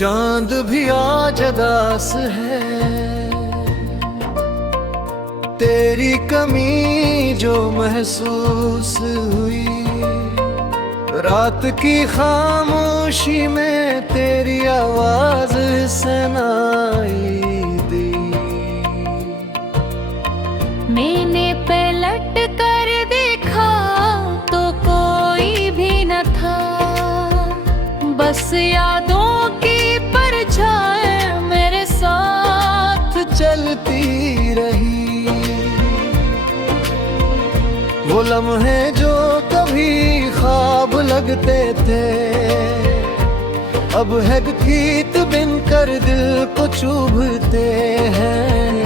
चांद भी आज उदास है, तेरी कमी जो महसूस हुई। रात की खामोशी में तेरी आवाज सुनाई दी। मैंने पलट कर देखा तो कोई भी न था, बस यादों की परछाई मेरे साथ चलती रही। वो लम्हे जो कभी ख्वाब लगते थे, अब है गीत बिन कर दिल को चुभते हैं।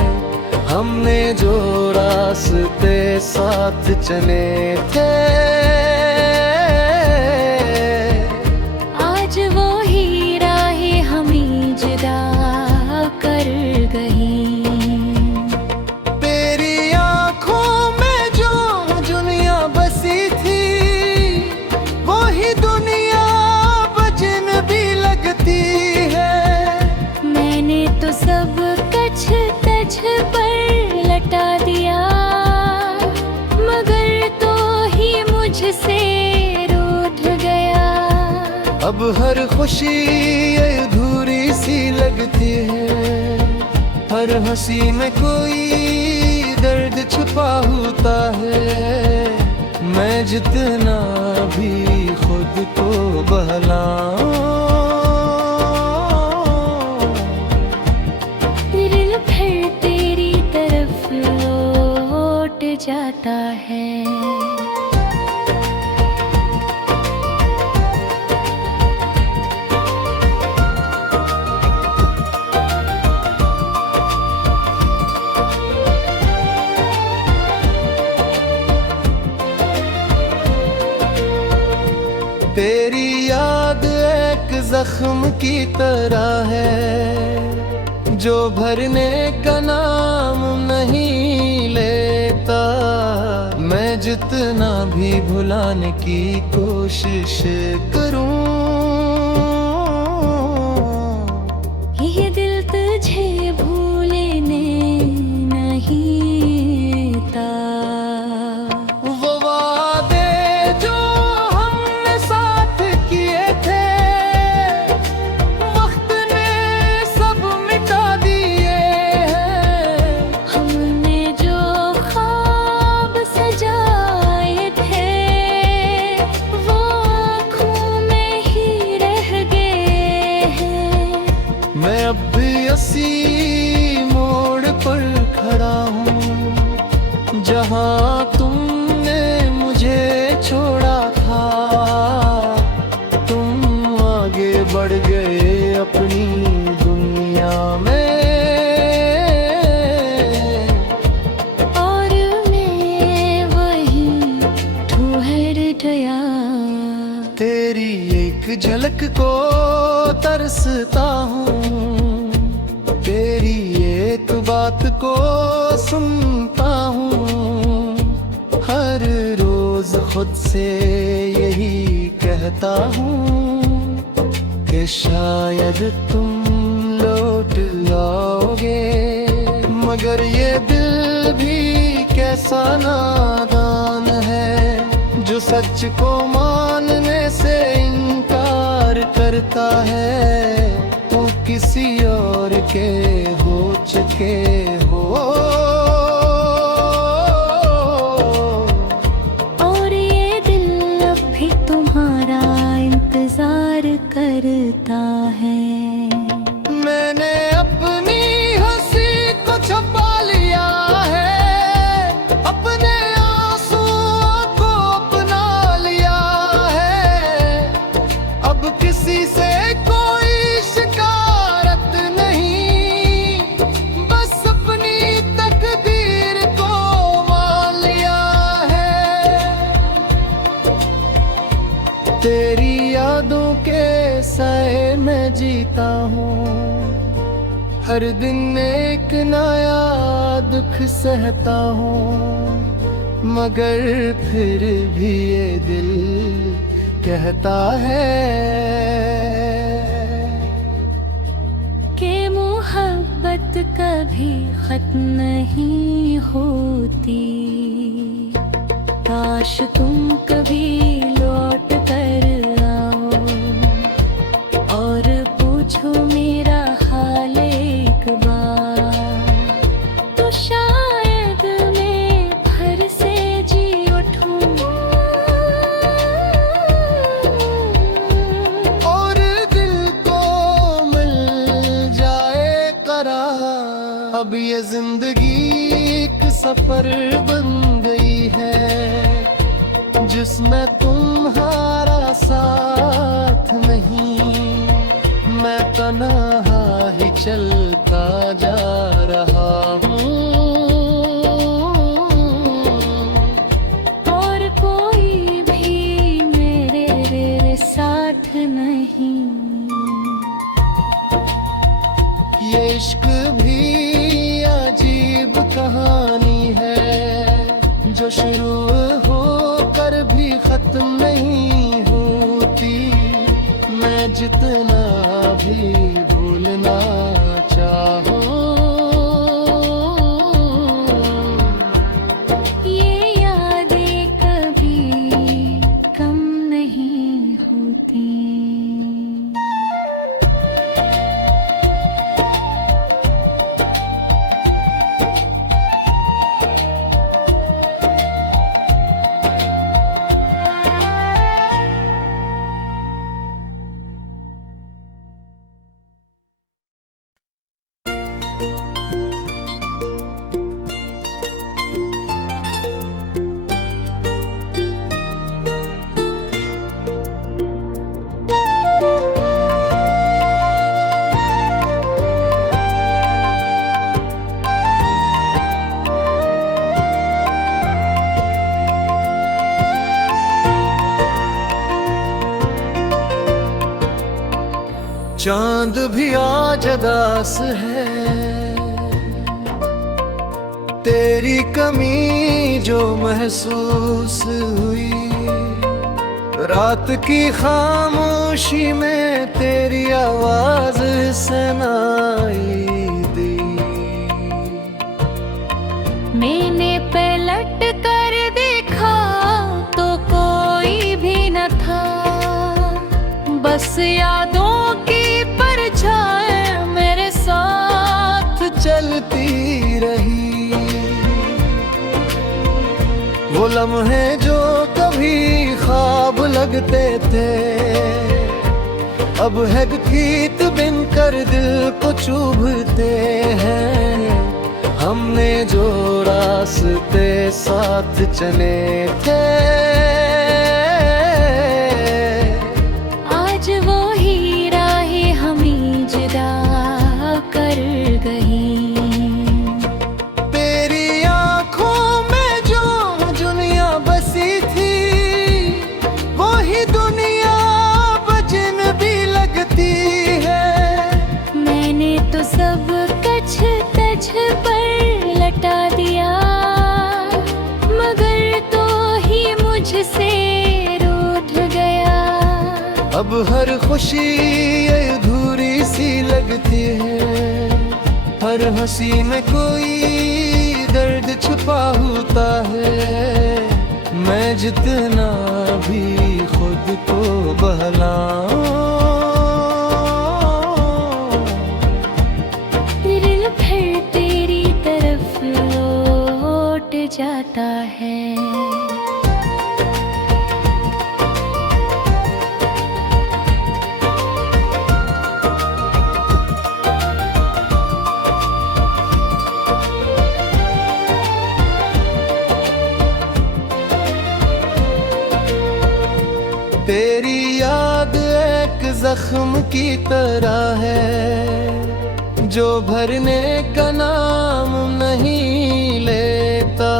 हमने जो रास्ते साथ चले थे, आज वो ही राहें हमें जुदा कर गई। सब कछ तछ पर लटा दिया, मगर तो ही मुझसे रूठ गया। अब हर खुशी अधूरी सी लगती है, हर हंसी में कोई दर्द छुपा होता है। मैं जितना भी खुद को बहलाऊं, जाता है। तेरी याद एक जख्म की तरह है, जो भरने का नाम नहीं लेता। मैं जितना भी भुलाने की कोशिश करूं, ये दिल तुझे भूलने नहीं ता। वो वादे जो हमने साथ किए थे, वक्त ने सब मिटा दिए हैं। हमने जो ख्वाब सजाए थे, वो आँखों में ही रह गए हैं। मैं अब भी इसी मोड़ पर खड़ा हूँ, जहाँ तुमने मुझे छोड़ा था। तुम आगे बढ़ गए अपनी दुनिया में, और मैं वहीं ठहर गया। तेरी एक झलक को तरसता हूँ, तेरी एक बात को सुनता हूँ। हर रोज खुद से यही कहता हूँ कि शायद तुम लौट आओगे। मगर ये दिल भी कैसा नादान है, जो सच को मानने से इनकार करता है। तू किसी और के हो चुके हो, और ये दिल अब भी तुम्हारा इंतजार करता है। मैंने अपनी हंसी को छुपा लिया है, अपने आंसुओं को अपना लिया है। अब किसी से कोई शिकायत नहीं, बस अपनी तकदीर को मान लिया है। तेरी यादों के साए में जीता हूँ, हर दिन एक नया दुख सहता हूँ। मगर फिर भी ये दिल कहता है मोहब्बत कभी खत्म नहीं होती। काश तुम कभी लौट कर आओ और पूछो मेरा हाल एक बार, तो शायद मैं फिर से जी उठूं। और दिल को मिल जाए करार। अब ये जिंदगी एक सफर बन गई है जिसमें तुम्हारा साथ नहीं। मैं तन्हा ही चलता जा रहा हूँ और कोई भी मेरे साथ नहीं। ये इश्क भी अजीब कहानी है जो शुरू होकर भी खत्म नहीं होती। मैं जितना भी भूलना चाहूँ ये यादें कभी कम नहीं होती। चांद भी आज उदास है, तेरी कमी जो महसूस हुई। रात की खामोशी में तेरी आवाज सुनाई दी। मैंने पलट कर देखा तो कोई भी न था, बस यादों की परछाई मेरे साथ चलती रही। वो लम्हे जो कभी ख्वाब लगते थे अब है गीत बिन कर दिल को चुभते हैं। हमने जो रास्ते साथ चले थे आज वो ही राहें हमें जुदा कर गई। तेरी आंखों में जो दुनिया बसी थी वही दुनिया बजन भी लगती है। मैंने तो सब कछ तछ पर लटा दिया, मगर तो ही मुझसे रूठ गया। अब हर खुशी अधूरी सी लगती है, हर हंसी में कोई दर्द छुपा होता है। मैं जितना भी खुद को बहलाऊं दिल फिर तेरी तरफ लौट जाता है। तेरी याद एक जख्म की तरह है जो भरने का नाम नहीं लेता।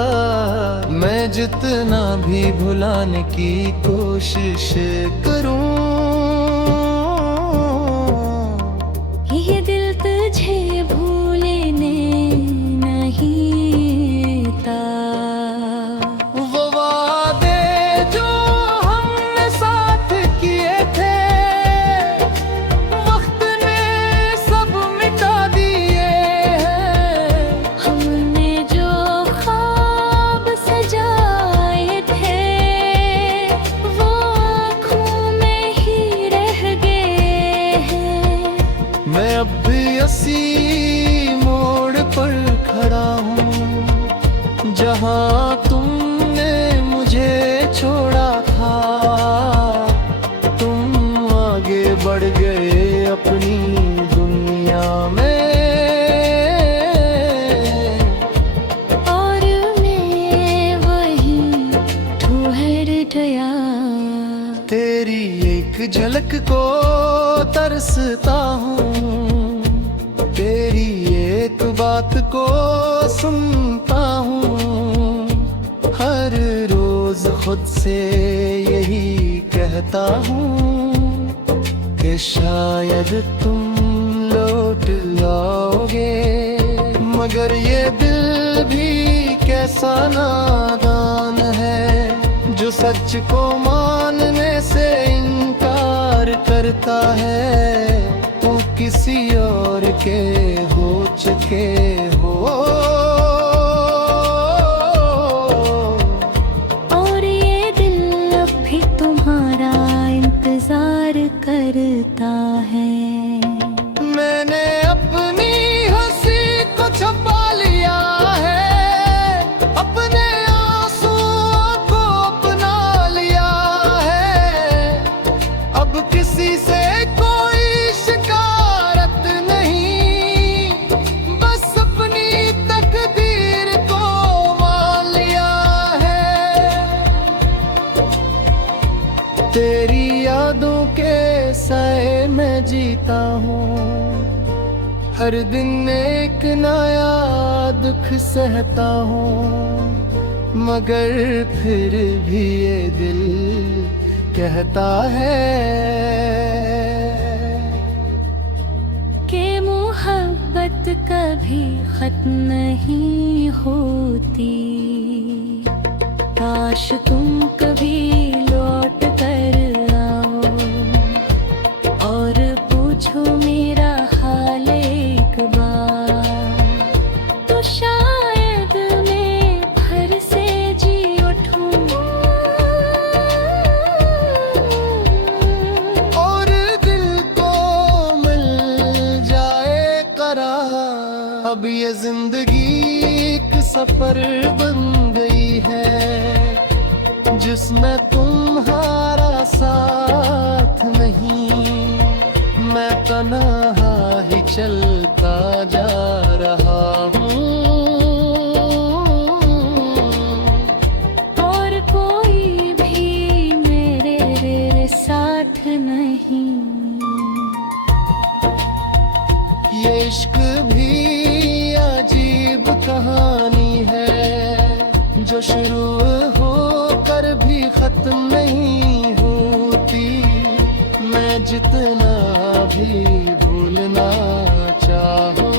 मैं जितना भी भुलाने की कोशिश करूं ये दिल तुझे भूलने नहीं ता। वो वादे जो हमने साथ किए थे वक्त ने सब मिटा दिए जहाँ तुमने मुझे छोड़ा था, तुम आगे बढ़ गए अपनी दुनिया में, और मैं वहीं ठहर गया। तेरी एक झलक को तरसता हूँ, तेरी एक बात को सुनता हूँ, हर रोज खुद से यही कहता हूँ कि शायद तुम लौट आओगे। मगर ये दिल भी कैसा नादान है, जो सच को मानने से इनकार करता है। तू किसी और के हो चुके हो, और ये दिल अब भी तुम्हारा इंतजार करता है। मैंने अपनी हंसी को छुपा लिया है, अपने आंसुओं को अपना लिया है। अब किसी से कोई शिकायत नहीं, बस अपनी तकदीर को मान लिया है। तेरी यादों के साए में जीता हूँ, हर दिन एक नया दुख सहता हूँ, मगर फिर भी ये दिल कहता है कि मोहब्बत कभी खत्म नहीं होती। काश तुम कभी लौट कर आओ और पूछो मेरा हाल एक बार, तो शायद मैं फिर से जी उठूं। और दिल को मिल जाए करार। अब ये जिंदगी एक सफर बन गई है, जिसमें तुम्हारा साथ नहीं। मैं तन्हा ही चलता जा रहा हूँ, और कोई भी मेरे साथ नहीं। ये इश्क भी अजीब कहानी है, जो शुरू होकर भी खत्म नहीं होती। मैं जितना भी भूलना चाहूँ,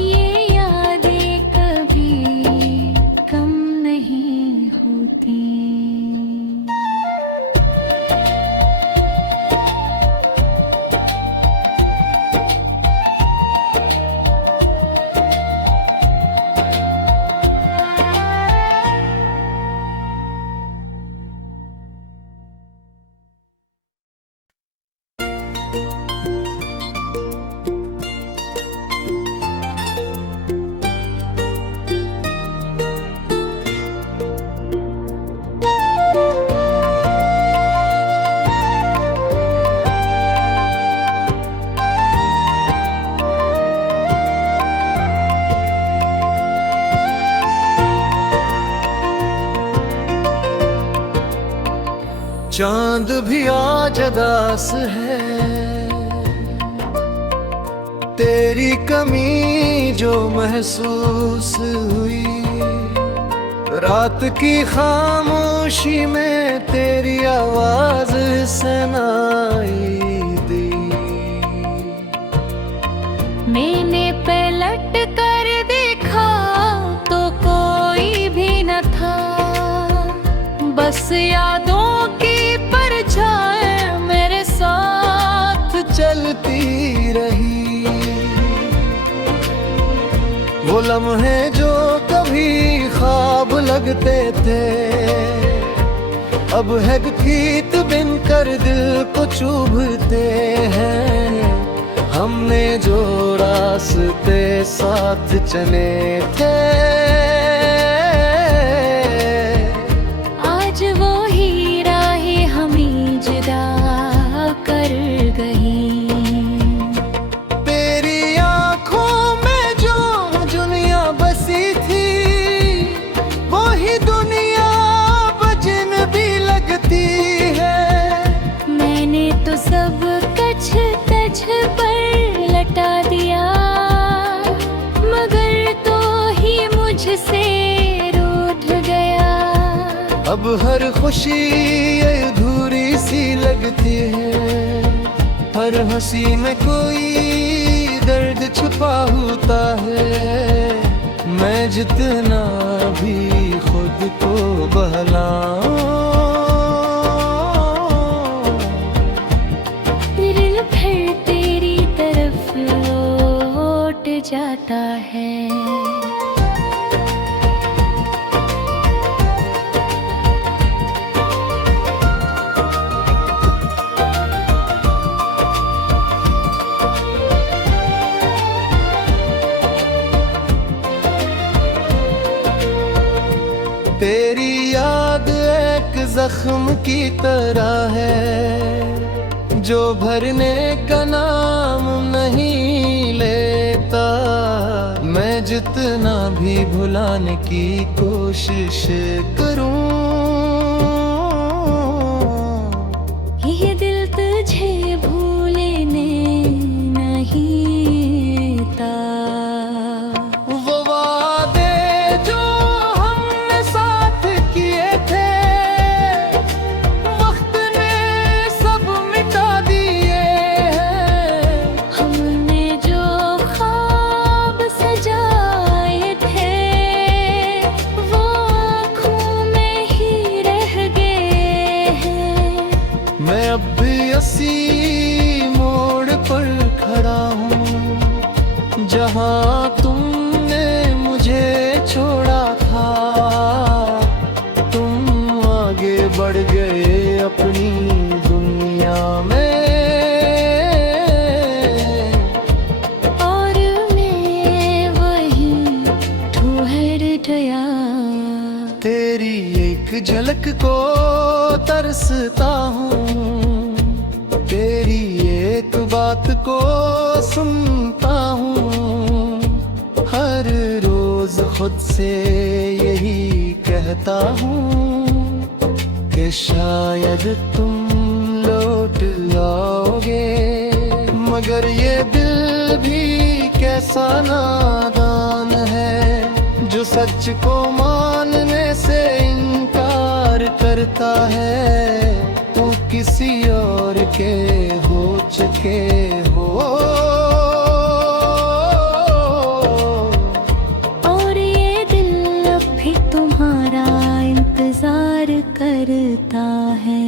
ये यादें कभी कम नहीं होती। चांद भी आज उदास है, तेरी कमी जो महसूस हुई। रात की खामोशी में तेरी आवाज सुनाई दी। मैंने पलट कर देखा तो कोई भी न था, बस यादों की परछाई मेरे साथ चलती रही। वो लम्हे जो कभी ख्वाब लगते थे, अब है गीत बिन कर दिल को चुभते हैं। हमने जो रास्ते साथ चले थे। आज वो ही राहें हमें जुदा कर गई। तेरी आंखों में जो दुनिया बसी थी, वही दुनिया बजन भी लगती है। मैंने तो सब कछ तछ पर लटा दिया, मगर तो ही मुझसे रूठ गया। अब हर खुशी अधूरी सी लगती है, हर हंसी में कोई दर्द छुपा होता है। मैं जितना भी खुद को बहलाऊं, दिल फिर तेरी तरफ लौट जाता है। तेरी याद एक जख्म की तरह है, जो भरने का नाम नहीं लेता। मैं जितना भी भुलाने की कोशिश करूं, ये दिल तुझे भूलने नहीं ता। वो वादे जो हमने साथ किए थे, वक्त ने सब मिटा दिए हैं। हमने जो ख्वाब सजाए थे, वो आँखों में ही रह गए हैं। मैं अब भी उसी मोड़ पर खड़ा हूँ, जहाँ तुमने मुझे छोड़ा था। तुम आगे बढ़ गए अपनी दुनिया में, और मैं वहीं ठहर गया। तेरी एक झलक को तरसता हूँ, तेरी एक बात को सुनता हूँ। हर रोज खुद से यही कहता हूँ कि शायद तुम लौट आओगे। मगर ये दिल भी कैसा नादान है, जो सच को मानने से इनकार करता है। तू किसी और के हो चुके हो, और ये दिल अब भी तुम्हारा इंतजार करता है।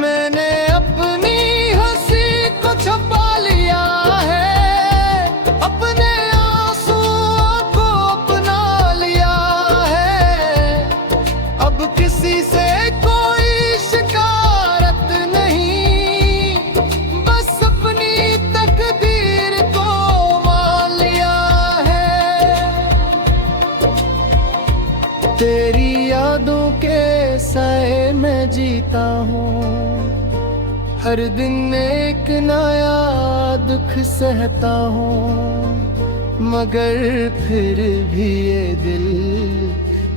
मैंने अपनी हंसी को छुपा लिया है, अपने आंसुओं को अपना लिया है। अब किसी से कोई शिकायत नहीं, बस अपनी तकदीर को मान लिया है। तेरी यादों के साए में जीता हूँ, हर दिन एक नया दुख सहता हूँ। मगर फिर भी ये दिल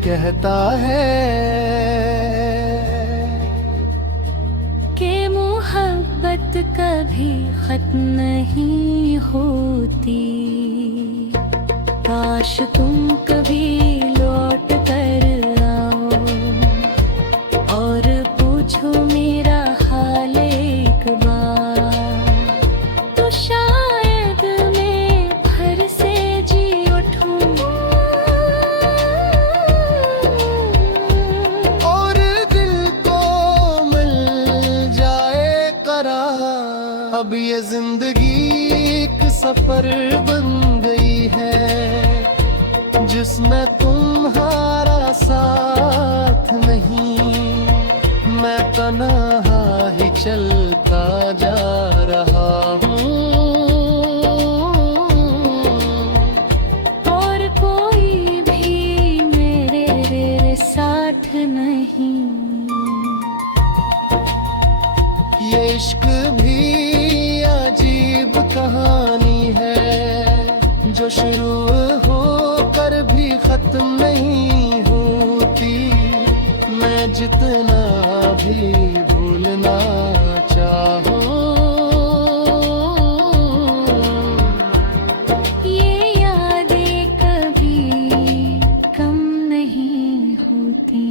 कहता है कि मोहब्बत कभी खत्म नहीं होती। काश तुम कभी लौट कर आओ और पूछो मेरा हाल एक बार, तो शायद मैं फिर से जी उठूं। और दिल को मिल जाए करार। अब ये जिंदगी एक सफर बन गई है, जिसमें तुम्हारा साथ नहीं। मैं तन्हा ही चलता जा रहा हूँ। जो शुरू हो कर भी खत्म नहीं होती। मैं जितना भी भूलना चाहूं, ये यादें कभी कम नहीं होती।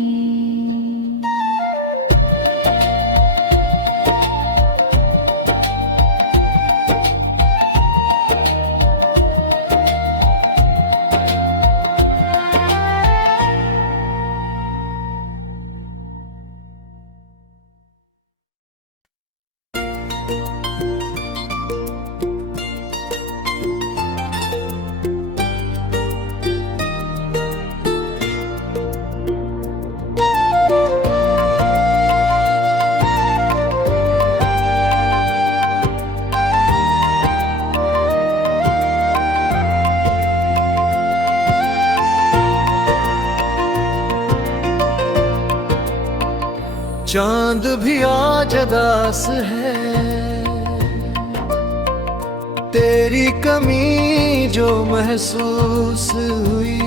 चांद भी आज उदास है, तेरी कमी जो महसूस हुई।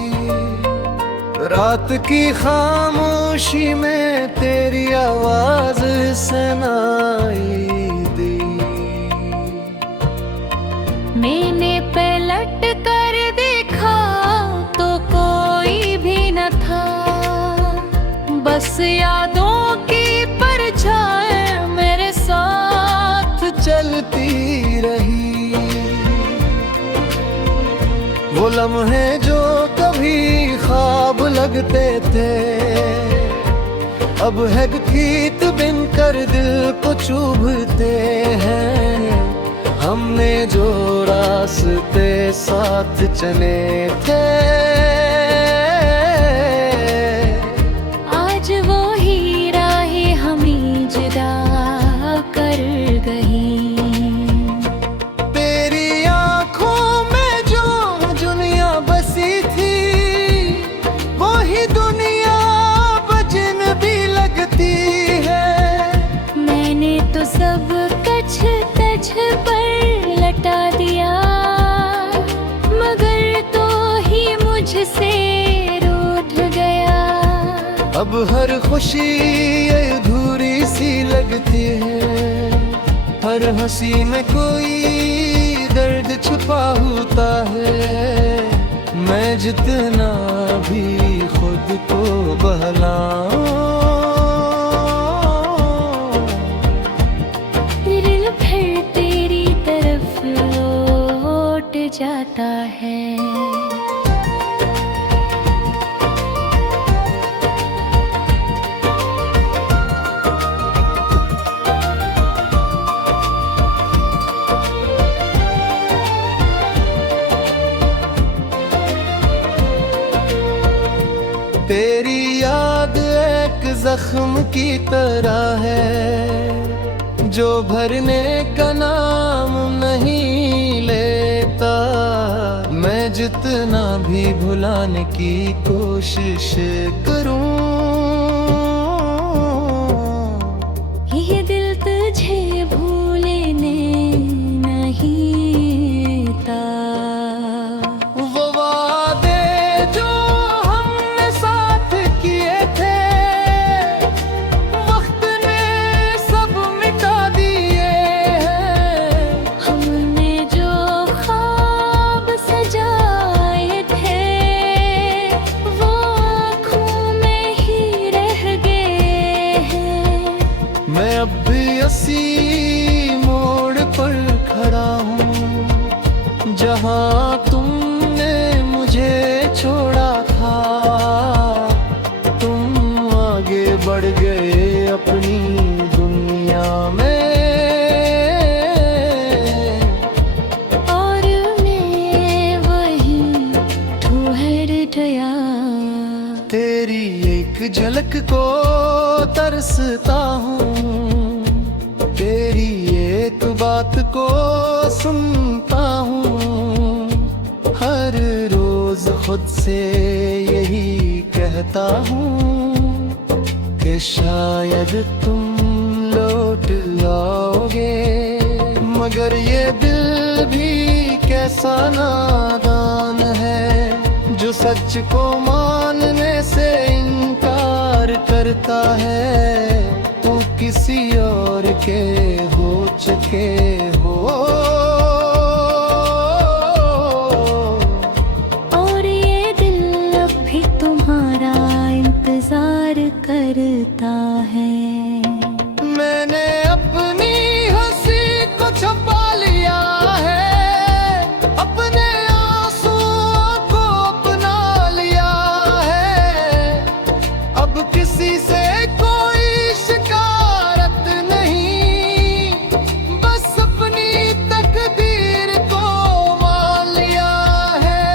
रात की खामोशी में तेरी आवाज सुनाई दी। मैंने पलट कर देखा तो कोई भी न था, बस यादों की परछाएं मेरे साथ चलती रही। वो लम्हे जो कभी ख्वाब लगते थे, अब है गीत बिन कर दिल को चुभते हैं। हमने जो रास्ते साथ चले थे, आज वो ही राहें हमें जुदा कर गई। तेरी आंखों में जो दुनिया बसी थी, वही दुनिया बजन भी लगती है। मैंने तो सब कछ तछ पर लटा दिया, मगर तो ही मुझसे रूठ गया। अब हर खुशी अधूरी सी लगती है, हर हंसी में कोई दर्द छुपा होता है। मैं जितना भी खुद को बहलाऊं, दिल फिर तेरी तरफ लौट जाता है। तेरी याद एक जख्म की तरह है, जो भरने का नाम नहीं लेता। मैं जितना भी भुलाने की कोशिश करूं, ये दिल तुझे भूलने नहीं था। वो वादे जो हमने साथ किए थे, वक्त ने सब मिटा दिए हैं। हमने जो ख्वाब सजाए थे, वो आँखों में ही रह गए हैं। मैं अब भी उसी मोड़ पर खड़ा हूँ, जहाँ तुमने मुझे छोड़ा था। तुम आगे बढ़ गए अपनी दुनिया में, और मैं वहीं ठहर गया। तेरी एक झलक को तरसता हूँ, तेरी एक बात को सुनता हूँ। हर रोज खुद से यही कहता हूँ कि शायद तुम लौट आओगे, मगर ये दिल भी कैसा नादान है जो सच को मानने से इनकार करता है। तू किसी और के हो चुके हो और ये दिल अब भी तुम्हारा इंतजार करता है। मैंने अपनी हंसी को छुपा लिया है, अपने आंसुओं को अपना लिया है। अब किसी से कोई शिकायत नहीं, बस अपनी तकदीर को मान लिया है।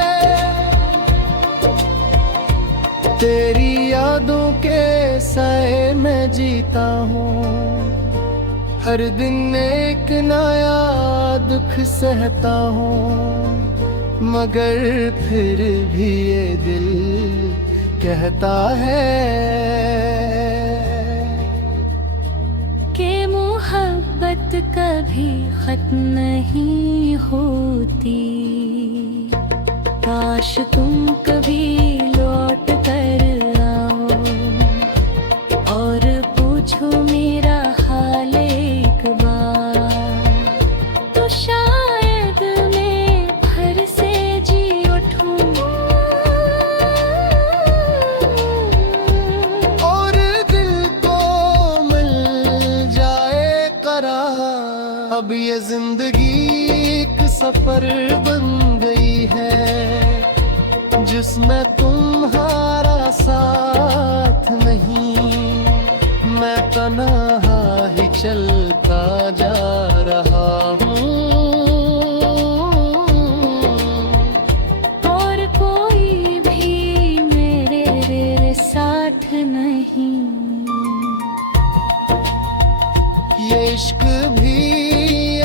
तेरी यादों के साए में जीता हूँ, हर दिन एक नया दुख सहता हूँ, मगर फिर भी ये दिल कहता है कि मोहब्बत कभी खत्म नहीं होती। काश तुम कभी लौट कर आओ और पूछो मेरा हाल एक बार, तो शायद मैं फिर से जी उठूं और दिल को मिल जाए करार। अब ये जिंदगी एक सफर बन गई है जिसमें तुम्हारा साथ नहीं। मैं तन्हा ही चलता जा रहा हूँ और कोई भी मेरे साथ नहीं। ये इश्क भी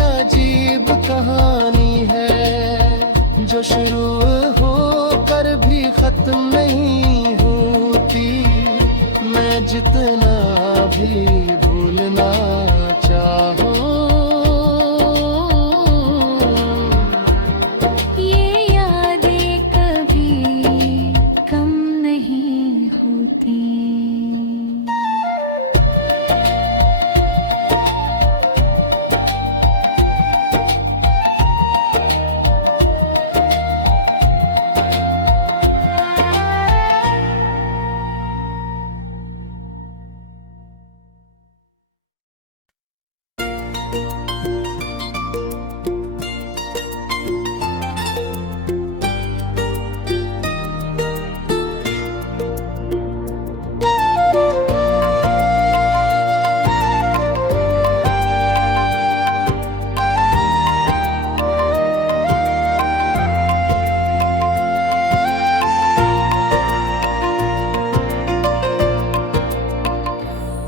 अजीब कहानी है जो शुरू होकर भी खत्म नहीं होती। मैं जितना भी भूलना चाहूँ ये यादें कभी कम नहीं होती।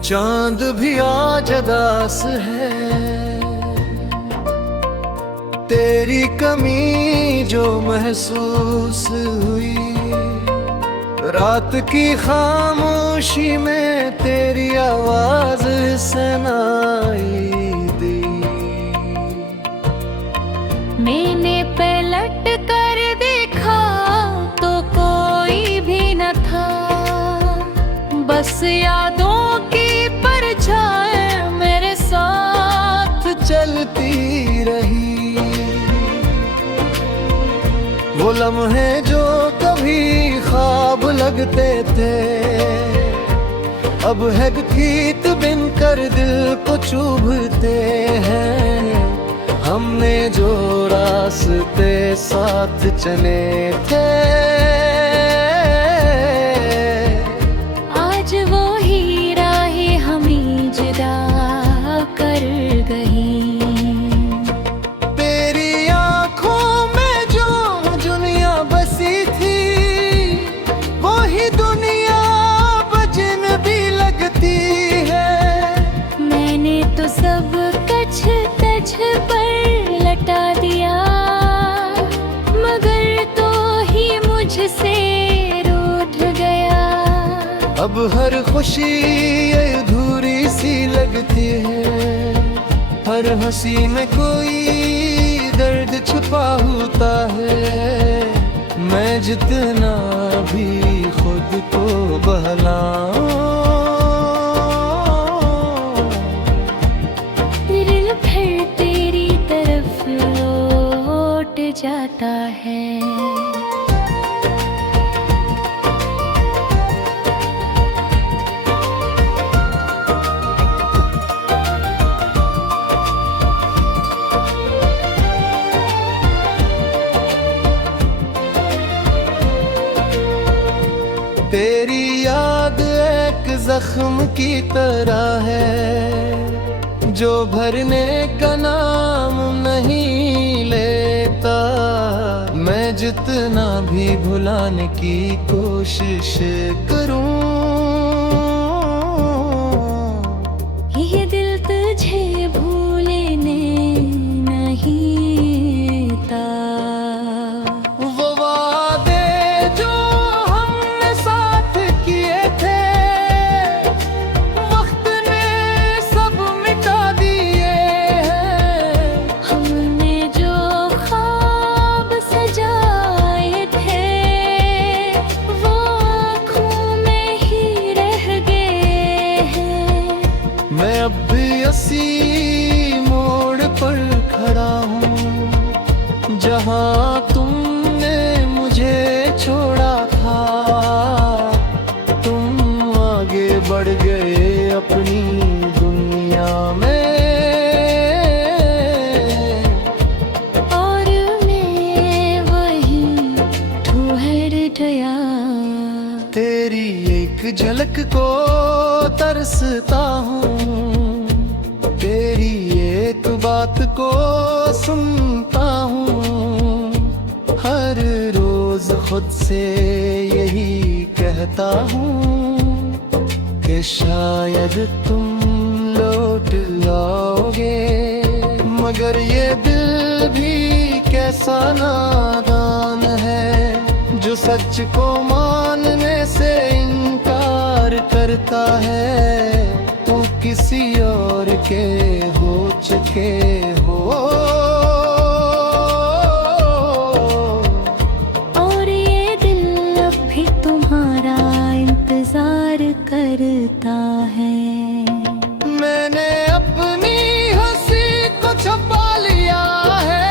चांद भी आज उदास है, तेरी कमी जो महसूस हुई। रात की खामोशी में तेरी आवाज सुनाई दी। मैंने पलट कर देखा तो कोई भी न था, बस यादों की परछाई मेरे साथ चलती रही। वो लम्हे जो कभी ख्वाब लगते थे अब है गीत बिन कर दिल को चुभते हैं। हमने जो रास्ते साथ चले थे आज वो ही राहें हमें जुदा कर गई। तेरी आंखों में जो दुनिया बसी थी वही दुनिया बजन भी लगती है। मैंने तो सब कछ तछ पर लटा दिया, मगर तो ही मुझसे रूठ गया। अब हर खुशी अधूरी सी लगती है, हर हंसी में कोई दर्द छुपा हुआ छूता है, मैं जितना भी खुद को बहलाऊं। दिल फिर तेरी तरफ लौट जाता है। तेरी याद एक जख्म की तरह है जो भरने का नाम नहीं लेता। मैं जितना भी भुलाने की कोशिश करूं, ये दिल तुझे भूलने नहीं था। वो वादे जो हमने साथ किए थे, वक्त ने सब मिटा दिए हैं। हमने जो ख्वाब सजाए थे वो आँखों में ही रह गए हैं। मैं अब भी इसी मोड़ पर खड़ा हूँ जहाँ तुमने मुझे छोड़ा था। तुम आगे बढ़ गए अपनी दुनिया में, और मैं वहीं ठहर गया। तेरी एक झलक को तरसता हूँ, तेरी एक बात को सुनता हूँ। हर रोज खुद से यही कहता हूँ कि शायद तुम लौट आओगे। मगर ये दिल भी कैसा नादान है जो सच को मानने से इनकार करता है। तू किसी और के हो चुके हो, और ये दिल अब भी तुम्हारा इंतजार करता है। मैंने अपनी हंसी को छुपा लिया है,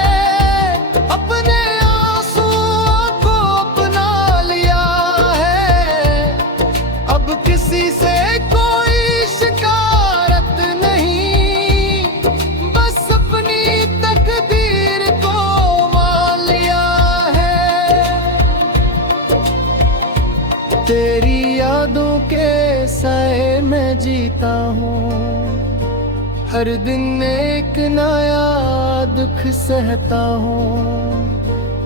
अपने आंसुओं को अपना लिया है। अब किसी से कोई शिकायत नहीं, बस अपनी तकदीर को मान लिया है। तेरी यादों के साए में जीता हूँ, हर दिन एक नया दुख सहता हूँ।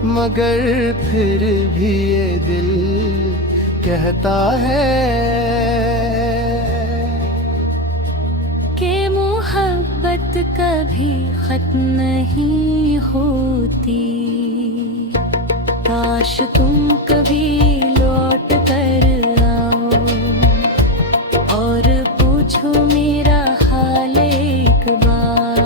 मगर फिर भी ये दिल कहता है कि मोहब्बत कभी खत्म नहीं होती। काश तुम कभी लौट कर आओ और पूछो मेरा हाल एक बार,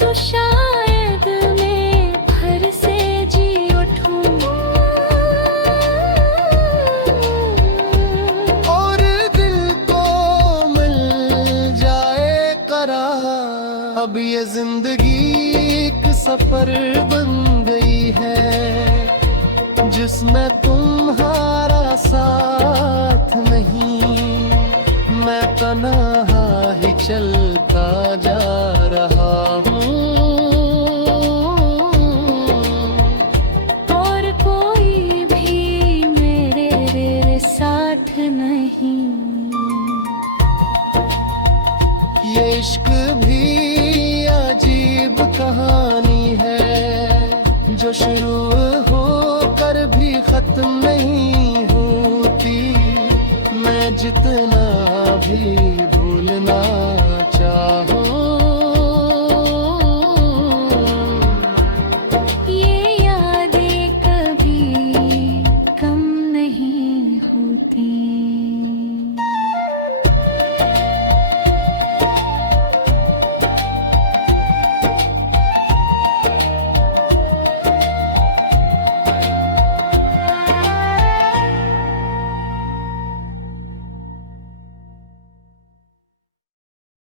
तो शायद मैं फिर से जी उठूं। और दिल को मिल जाए करार। अब ये जिंदगी एक सफर बन गई है जिसमें तुम्हारा साथ नहीं। मैं तन्हा ही चलता जा रहा हूँ, और कोई भी मेरे साथ नहीं। ये इश्क भी अजीब कहानी है जो शुरू